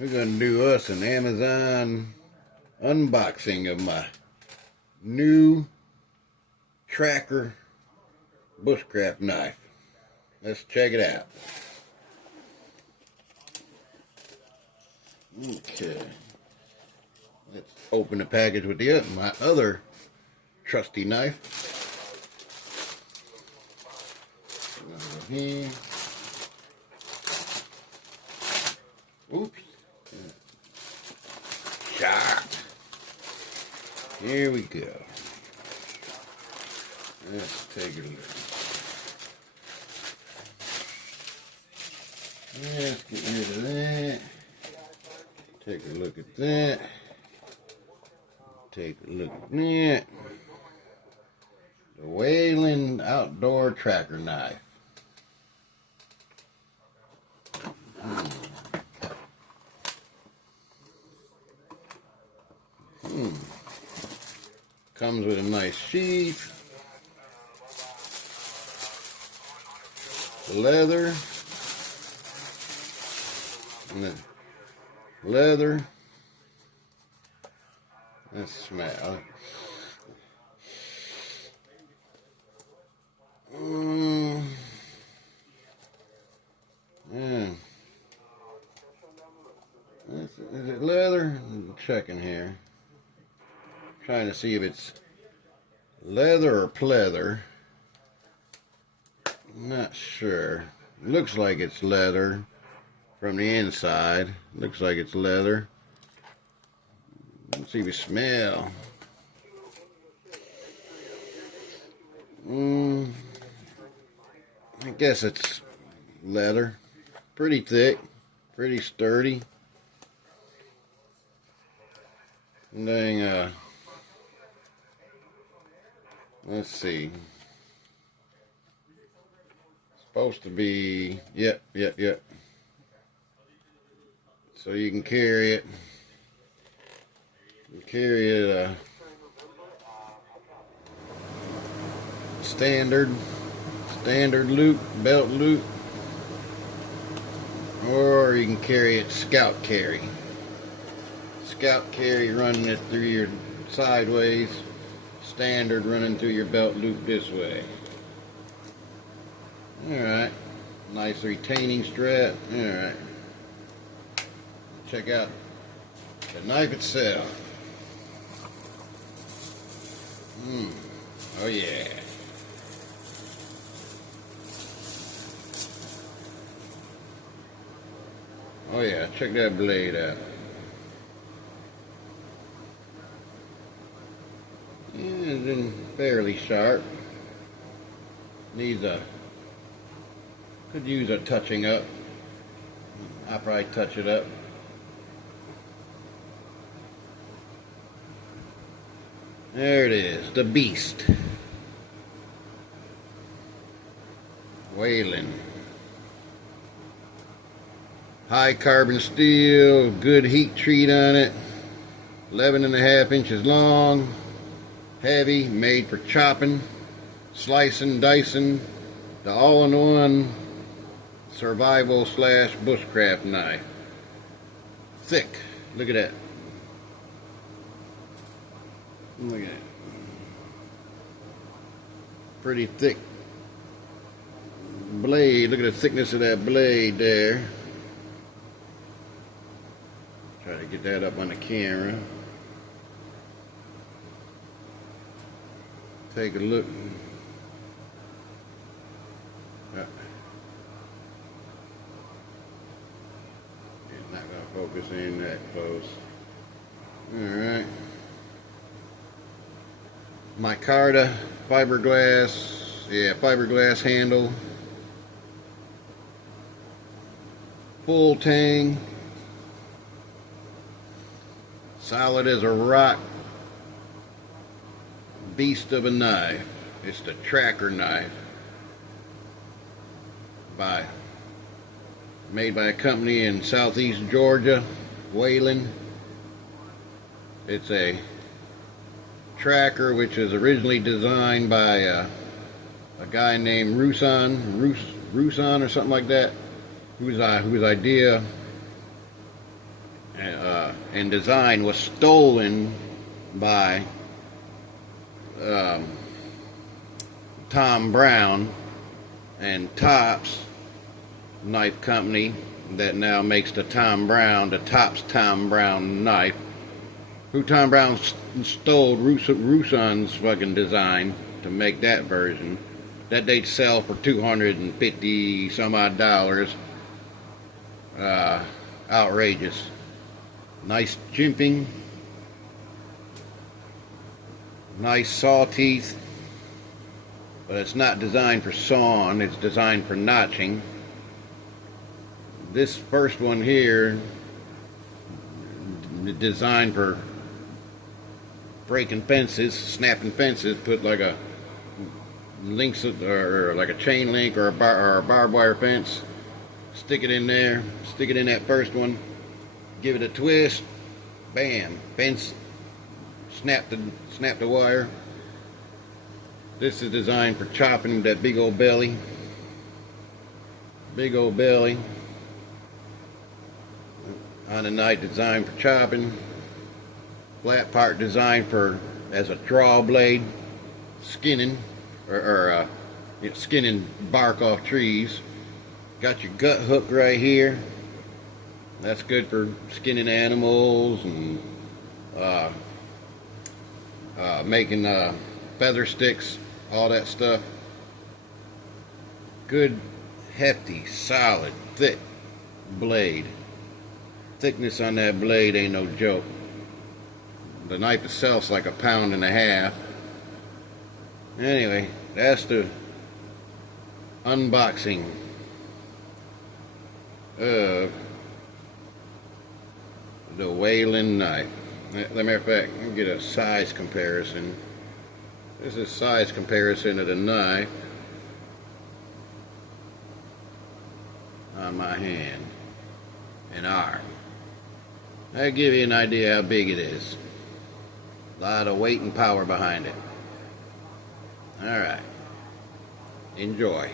We're going to do us an Amazon unboxing of my new tracker bushcraft knife. Let's check it out. Okay. Let's open the package with my other trusty knife. Oops. Shot. Here we go. Let's take a look. Let's get rid of that. Take a look at that. Take a look at that. The Weyland outdoor tracker knife. Comes with a nice sheath. Leather. And the leather. Let's smell. Yeah. Is it leather? I'm checking here. Trying to see if it's leather or pleather. Not sure. Looks like it's leather from the inside. Looks like it's leather. Let's see if we smell. I guess it's leather. Pretty thick, pretty sturdy. Dang, let's see. Supposed to be, yep. So you can carry it. You carry it standard loop, belt loop, or you can carry it scout carry. Scout carry, running it through your sideways. Standard, running through your belt loop this way. Alright. Nice retaining strap. Alright. Check out the knife itself. Oh yeah. Oh yeah, check that blade out. It's fairly sharp. Needs could use a touching up. I'll probably touch it up. There it is, the beast. Weyland. High carbon steel, good heat treat on it. 11.5 inches long. Heavy, made for chopping, slicing, dicing. The all-in-one survival / bushcraft knife. Thick. Look at that. Look at it. Pretty thick blade. Look at the thickness of that blade there. Try to get that up on the camera. Take a look. It's not going to focus in that close. Alright. Micarta fiberglass. Yeah, fiberglass handle. Full tang. Solid as a rock. Beast of a knife. It's the tracker knife. Made by a company in southeast Georgia, Weyland. It's a tracker which was originally designed by a guy named Rusan, or something like that, whose idea and design was stolen by Tom Brown and Tops Knife Company that now makes the Tops Tom Brown knife. Who Tom Brown stole Ruson's fucking design to make that version. That they'd sell for $250 some odd dollars. Outrageous. Nice jimping. Nice saw teeth. But it's not designed for sawing, it's designed for notching. This first one here, designed for breaking fences, snapping fences, put like a links or like a chain link or a barbed wire fence, stick it in there, stick it in that first one, give it a twist, bam, fence, snap the wire. This is designed for chopping that big old belly. Big old belly. On a knife designed for chopping. Flat part designed for as a draw blade, skinning or skinning bark off trees. Got your gut hook right here. That's good for skinning animals and making feather sticks, all that stuff. Good, hefty, solid, thick blade. Thickness on that blade ain't no joke. The knife itself's like 1.5 pounds. Anyway, that's the unboxing of the Weyland knife. As a matter of fact, let me get a size comparison. This is a size comparison of the knife on my hand and arm. That'll give you an idea how big it is. A lot of weight and power behind it. Alright. Enjoy.